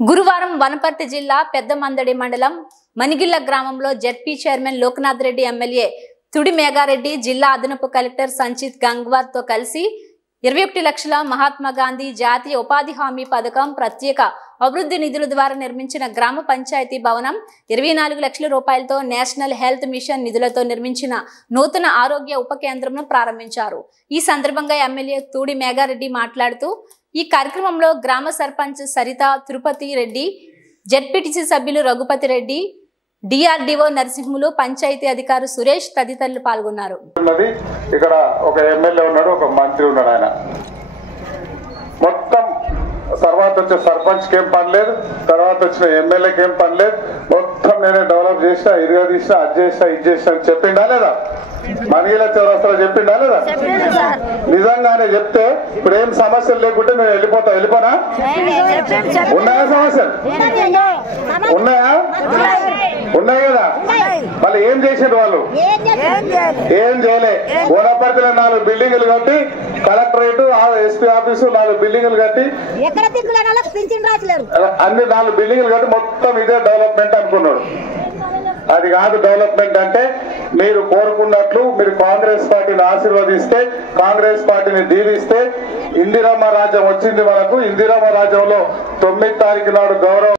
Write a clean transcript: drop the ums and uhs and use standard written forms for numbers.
గురువారం వనపర్తి జిల్లా పెద్దమందడి మండలం మణిగిల్ల గ్రామంలో ZP chairman Lokanath Reddy, MLA Thudi Megha Reddy, జిల్లా అదనపు కలెక్టర్ సంచిత్ గంగ్వార్ తో కలిసి 21 లక్షల మహాత్మా గాంధీ జాతీయ ఉపాధి హామీ పథకం ప్రత్యేక అభివృద్ధి నిధుల ద్వారా నిర్మించిన గ్రామ పంచాయతీ భవనం, 24 లక్షల రూపాయలతో నేషనల్ హెల్త్ మిషన్ నిధులతో నిర్మించిన నూతన ఆరోగ్య ఉప కేంద్రంను ప్రారంభించారు. ఈ సందర్భంగా ఎమ్మెల్యే తుడి మేఘారెడ్డి మాట్లాడుతూ ఈ కార్యక్రమంలో గ్రామ సర్పంచ్ సరిత తిరుపతి రెడ్డి, జెడ్పీటీసీ సభ్యులు రఘుపతి రెడ్డి, డిఆర్డీఓ నరసింహులు, పంచాయతీ అధికారి సురేష్ తదితరులు పాల్గొన్నారు. ఇక్కడ ఒక ఎమ్మెల్యే ఉన్నాడు, ఒక మంత్రి ఉన్నాడు. ఆయన మొత్తం తర్వాత వచ్చే సర్పంచ్ ఏం పని లేదు, తర్వాత వచ్చిన ఎమ్మెల్యేకి ఏం పని లేదు, మొత్తం నేనే డెవలప్ చేసినా, ఇదిగా తీసినా, అది చేసినా, ఇది చేసినా అని చెప్పిండా లేదా? మణిగిల్ల చౌరస్తాలో చెప్పిండా లేదా? నిజంగానే చెప్తే ఇప్పుడు ఏం సమస్యలు లేకుంటే నేను వెళ్ళిపోనా? ఉన్నాయా సమస్యలు? ఉన్నాయా? ఉన్నాయి కదా. మళ్ళీ ఏం చేసిండ్రు వాళ్ళు? ఏం చేయలే. వనపర్తిలో 4 బిల్డింగులు కట్టి, కలెక్టరేట్, ఎస్పీ ఆఫీసు 4 బిల్డింగులు కట్టి, అన్ని 4 బిల్డింగులు కట్టి మొత్తం ఇదే డెవలప్మెంట్ అనుకున్నాడు. అది కాదు డెవలప్మెంట్ అంటే. మీరు కోరుకున్నట్లు మీరు కాంగ్రెస్ పార్టీని ఆశీర్వదిస్తే, కాంగ్రెస్ పార్టీని దీవిస్తే ఇందిరమ్మ రాజ్యం వచ్చింది మనకు. ఇందిరమ్మ రాజ్యంలో 9వ తారీఖు నాడు గౌరవ